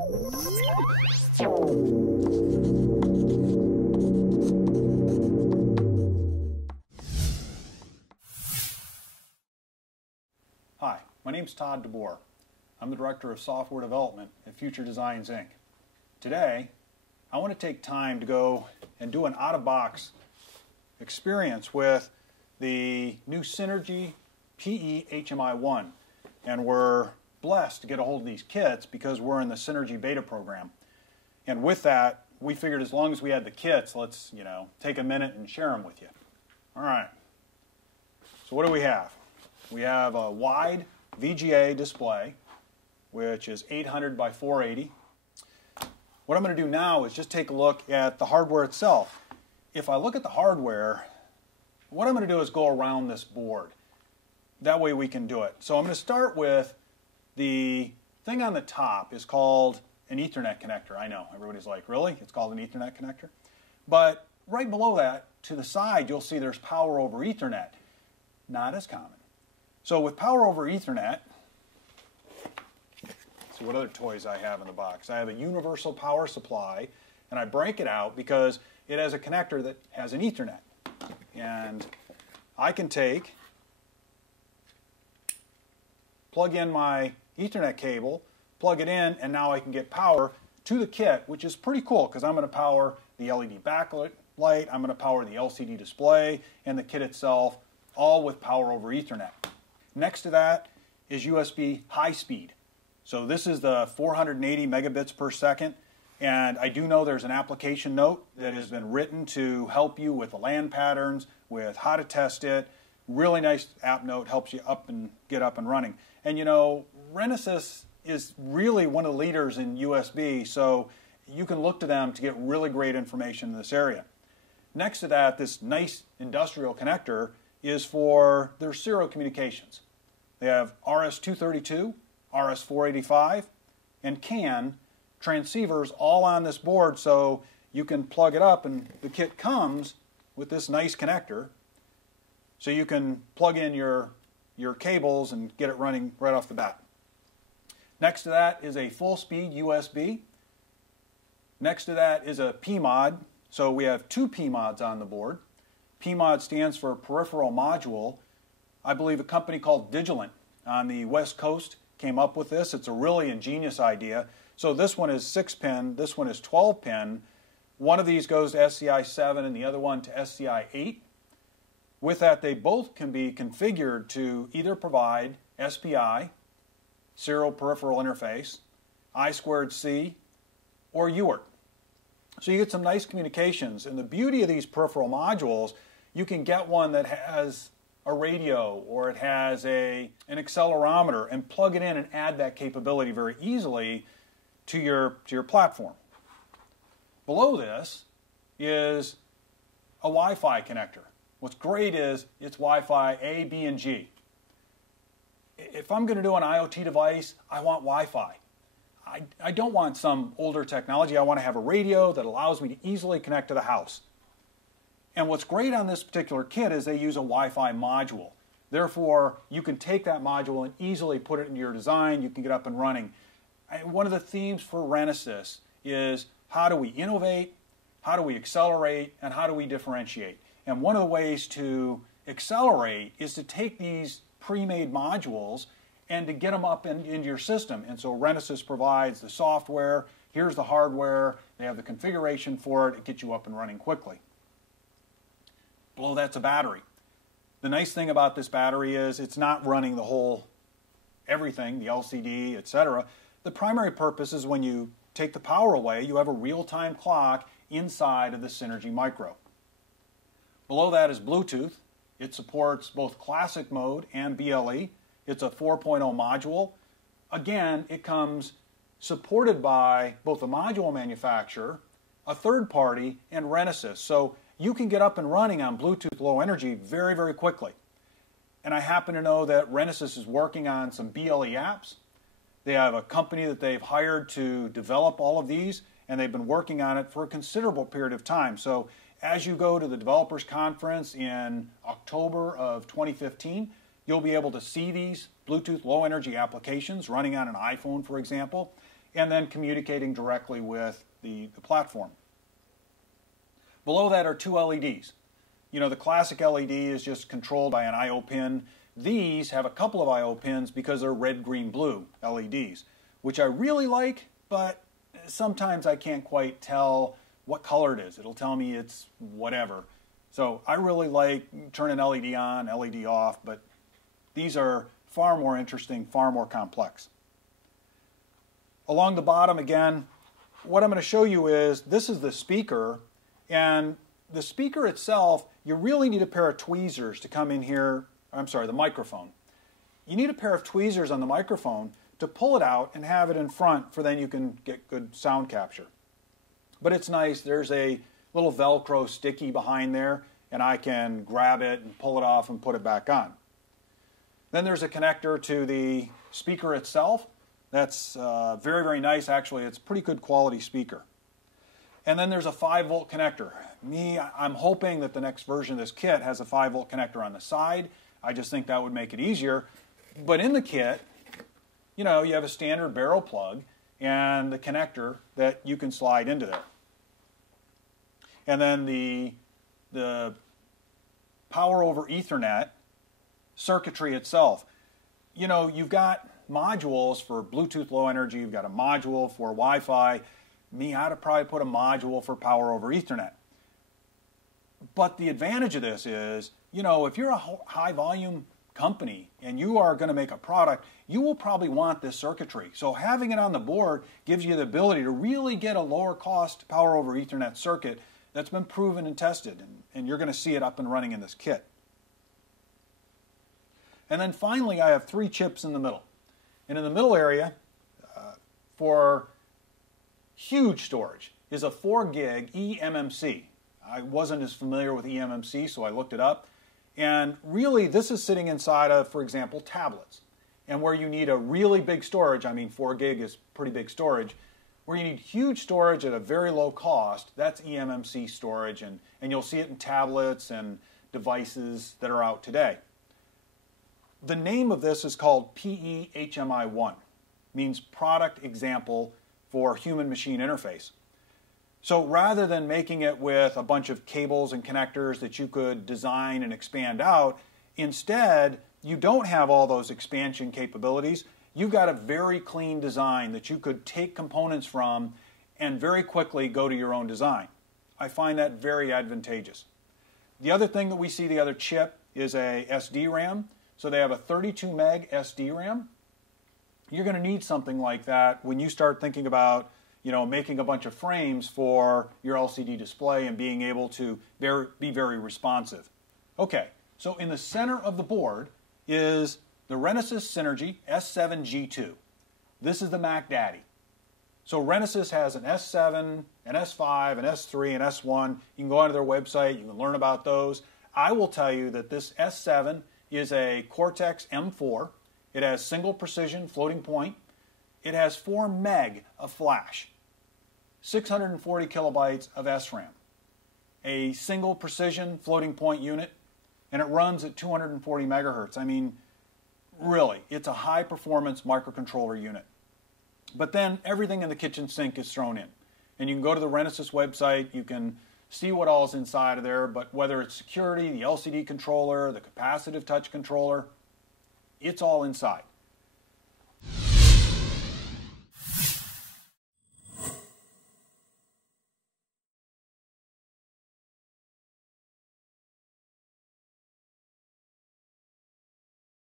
Hi, my name is Todd DeBoer. I'm the Director of Software Development at Future Designs, Inc. Today, I want to take time to go and do an out-of-box experience with the new Synergy PE-HMI1. And we're blessed to get a hold of these kits because we're in the Synergy beta program. And with that, we figured as long as we had the kits, let's, take a minute and share them with you. All right. So what do we have? We have a wide VGA display, which is 800 by 480. What I'm going to do now is just take a look at the hardware itself. If I look at the hardware, what I'm going to do is go around this board. That way we can do it. So I'm going to start with the thing on the top is called an Ethernet connector. I know, everybody's like, really? It's called an Ethernet connector? But right below that, to the side, you'll see there's power over Ethernet. Not as common. So with power over Ethernet, see what other toys I have in the box. I have a universal power supply, and I break it out because it has a connector that has an Ethernet. And I can plug in my Ethernet cable, plug it in, and now I can get power to the kit, which is pretty cool because I'm going to power the LED backlight, I'm going to power the LCD display, and the kit itself, all with power over Ethernet. Next to that is USB high speed. So this is the 480 megabits per second, and I do know there's an application note that has been written to help you with the LAN patterns, with how to test it. Really nice app note, helps you get up and running. And Renesas is really one of the leaders in USB, so you can look to them to get really great information in this area. Next to that, this nice industrial connector is for their serial communications. They have RS-232, RS-485, and CAN transceivers all on this board, so you can plug it up, and the kit comes with this nice connector. So you can plug in your cables and get it running right off the bat. Next to that is a full-speed USB. Next to that is a PMOD. So we have two PMODs on the board. PMOD stands for Peripheral Module. I believe a company called Digilent on the West Coast came up with this. It's a really ingenious idea. So this one is 6-pin, this one is 12-pin. One of these goes to SCI 7 and the other one to SCI 8. With that, they both can be configured to either provide SPI, Serial Peripheral Interface, I2C, or UART. So you get some nice communications. And the beauty of these peripheral modules, you can get one that has a radio or it has an accelerometer and plug it in and add that capability very easily to your platform. Below this is a Wi-Fi connector. What's great is it's Wi-Fi A, B, and G. If I'm going to do an IoT device, I want Wi-Fi. I don't want some older technology. I want to have a radio that allows me to easily connect to the house. And what's great on this particular kit is they use a Wi-Fi module. Therefore, you can take that module and easily put it into your design. You can get up and running. One of the themes for Renesas is how do we innovate, how do we accelerate, and how do we differentiate? And one of the ways to accelerate is to take these pre-made modules and to get them up into your system. And so Renesas provides the software, here's the hardware, they have the configuration for it, it gets you up and running quickly. Below that's a battery. The nice thing about this battery is it's not running the whole everything, the LCD, etc. The primary purpose is when you take the power away, you have a real-time clock inside of the Synergy Micro. Below that is Bluetooth. It supports both classic mode and BLE. It's a 4.0 module. Again, it comes supported by both a module manufacturer, a third party, and Renesas. So you can get up and running on Bluetooth Low Energy very, very quickly. And I happen to know that Renesas is working on some BLE apps. They have a company that they've hired to develop all of these, and they've been working on it for a considerable period of time. So as you go to the Developers Conference in October of 2015, you'll be able to see these Bluetooth Low Energy applications running on an iPhone, for example. and then communicating directly with the platform. Below that are two LEDs. You know, the classic LED is just controlled by an I/O pin. These have a couple of I/O pins because they're red, green, blue LEDs, which I really like, but sometimes I can't quite tell what color it is. It'll tell me it's whatever. So I really like turning LED on, LED off, but these are far more interesting, far more complex. Along the bottom again, what I'm going to show you is this is the speaker, and the speaker itself, you really need a pair of tweezers to come in here. I'm sorry, the microphone. You need a pair of tweezers on the microphone to pull it out and have it in front for then you can get good sound capture. But it's nice, there's a little Velcro sticky behind there, and I can grab it and pull it off and put it back on. Then there's a connector to the speaker itself. That's very, very nice. Actually, it's a pretty good quality speaker. And then there's a 5-volt connector. I'm hoping that the next version of this kit has a 5-volt connector on the side. I just think that would make it easier. But in the kit, you know, you have a standard barrel plug and the connector that you can slide into there. And then the power over Ethernet circuitry itself. You know, you've got modules for Bluetooth Low Energy, you've got a module for Wi-Fi. I'd probably put a module for power over Ethernet. But the advantage of this is, you know, if you're a high volume company and you are going to make a product, you will probably want this circuitry. So having it on the board gives you the ability to really get a lower cost power over Ethernet circuit that's been proven and tested, and you're going to see it up and running in this kit. And then finally, I have 3 chips in the middle. And in the middle area, for huge storage, is a 4 gig eMMC. I wasn't as familiar with eMMC, so I looked it up. And really, this is sitting inside of, for example, tablets. And where you need a really big storage, I mean 4 gig is pretty big storage, where you need huge storage at a very low cost, that's eMMC storage, and you'll see it in tablets and devices that are out today. The name of this is called PE-HMI1, means Product Example for Human-Machine Interface. So rather than making it with a bunch of cables and connectors that you could design and expand out, instead you don't have all those expansion capabilities. You've got a very clean design that you could take components from and very quickly go to your own design. I find that very advantageous. The other thing that we see, the other chip, is a SD RAM. So they have a 32 meg SD RAM. You're going to need something like that when you start thinking about, you know, making a bunch of frames for your LCD display and being able to be very responsive. Okay, so in the center of the board is the Renesas Synergy S7G2. This is the Mac Daddy. So Renesas has an S7, an S5, an S3, an S1. You can go onto their website, you can learn about those. I will tell you that this S7 is a Cortex M4. It has single precision floating point. It has 4 meg of flash, 640 kilobytes of SRAM, a single precision floating point unit, and it runs at 240 megahertz. I mean, really, it's a high performance microcontroller unit. But then everything in the kitchen sink is thrown in. And you can go to the Renesas website, you can see what all is inside of there, but whether it's security, the LCD controller, the capacitive touch controller, it's all inside.